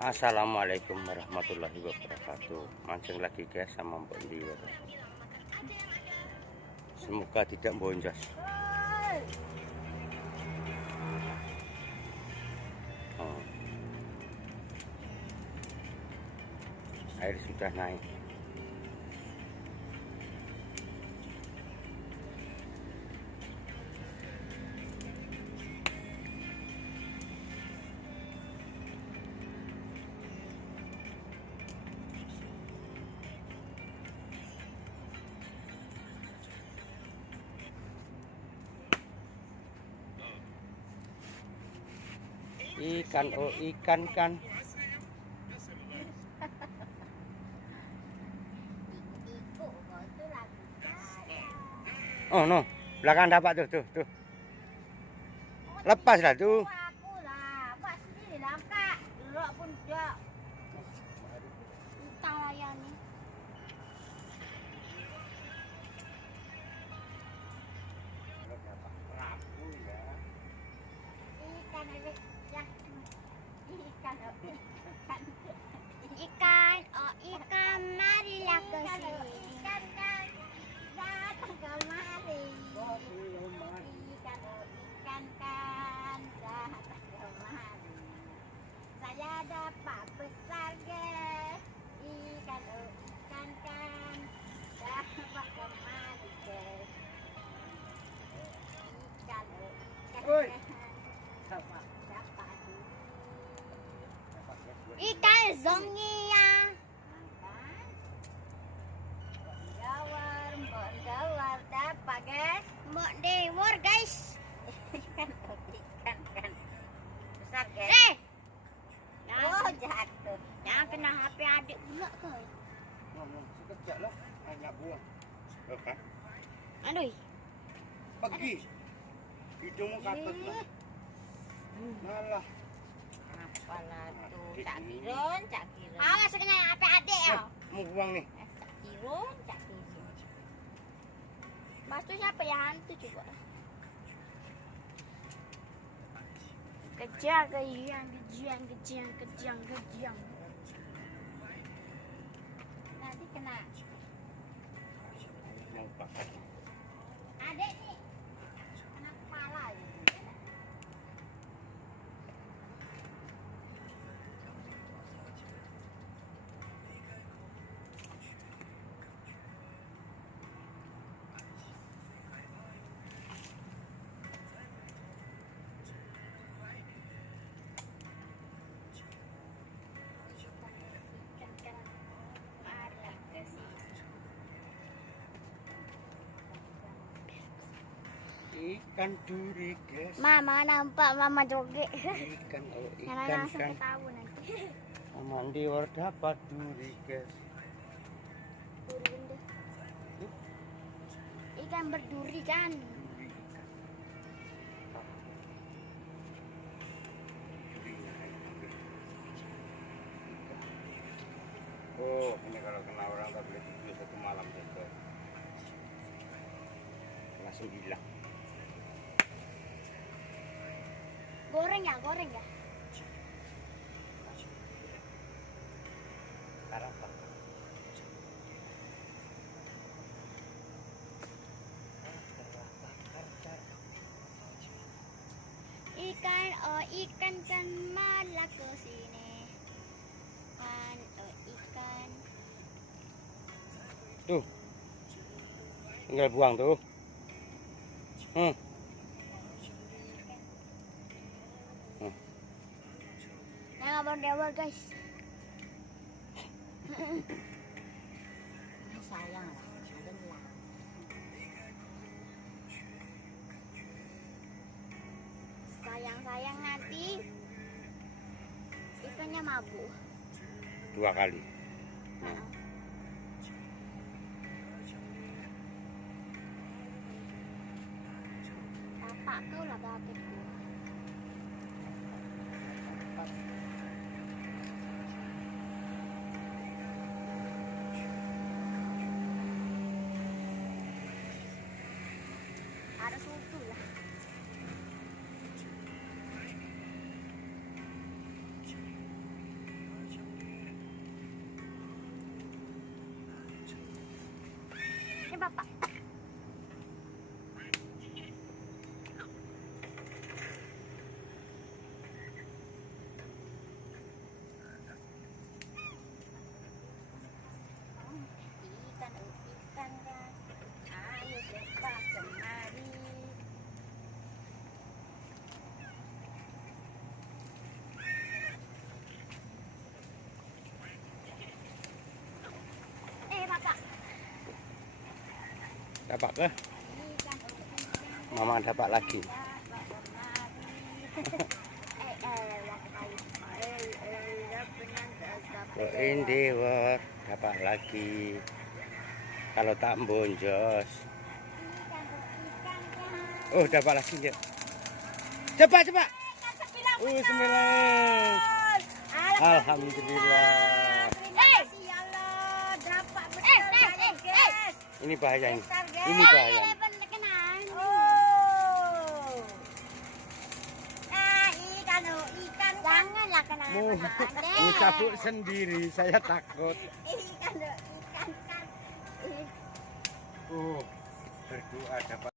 Assalamualaikum warahmatullahi wabarakatuh. Mancing lagi guys sama Mbak Diwa. Semoga tidak boncos. Air sudah naik. Ikan, oh ikan kan. Oh no, belakang dapat tuh. Lepas lah tuh. Ikan, marilah ke sini. Ikan kan datang kemari. Ikan kan datang kemari. Saya dapat besar guys. Ikan kan dapat kemari guys. Ikan dapat. Ikan zongi ya. Dawar dapat guys. Mbok dewar guys. Ikan kan besar guys. Oh jatuh. Jangan kena HP adik pula ke? Sekejap lah, banyak buang. Oke. Aduh. Pergi. Hidungmu katut lah. Malah. Apalah tuh, cak kirun. Awas kena HP adik ya. Mau buang nih. Cak kirun. Mas tuh siapa yang hantu coba? Kejang. Nanti kena. Adek nih, kena kepala. Ikan duri guys. Mama nampak mama joget. Ikan Langsung kan. ketahu nanti. Aman diwar dapat duri guys. Ikan berduri kan. Oh, ini kalau kena orang tak boleh tidur satu malam juga. Langsung hilang. Goreng ya. Karapa. Ikan kan malah ke sini. Ikan. Tuh. Tinggal buang tuh. Nah, berdewar guys. Sayang lah, sayang nanti ikannya mabuk. 2 kali. Tapak kau lah kakekku. Ada susu lah. Bapak. Ikan guys. Ayo kita kemari. Bapak. Dapat ke? Mama dapat lagi. Doain dewa dapat lagi. Kalau tak bonjos. Oh, dapat lagi ya. Cepat, cepat. 9. Alhamdulillah. Ini bahaya ini. Ini bahaya. Ikan. Janganlah kena. Mau cabut sendiri, saya takut. Ikan. Berdoa dapat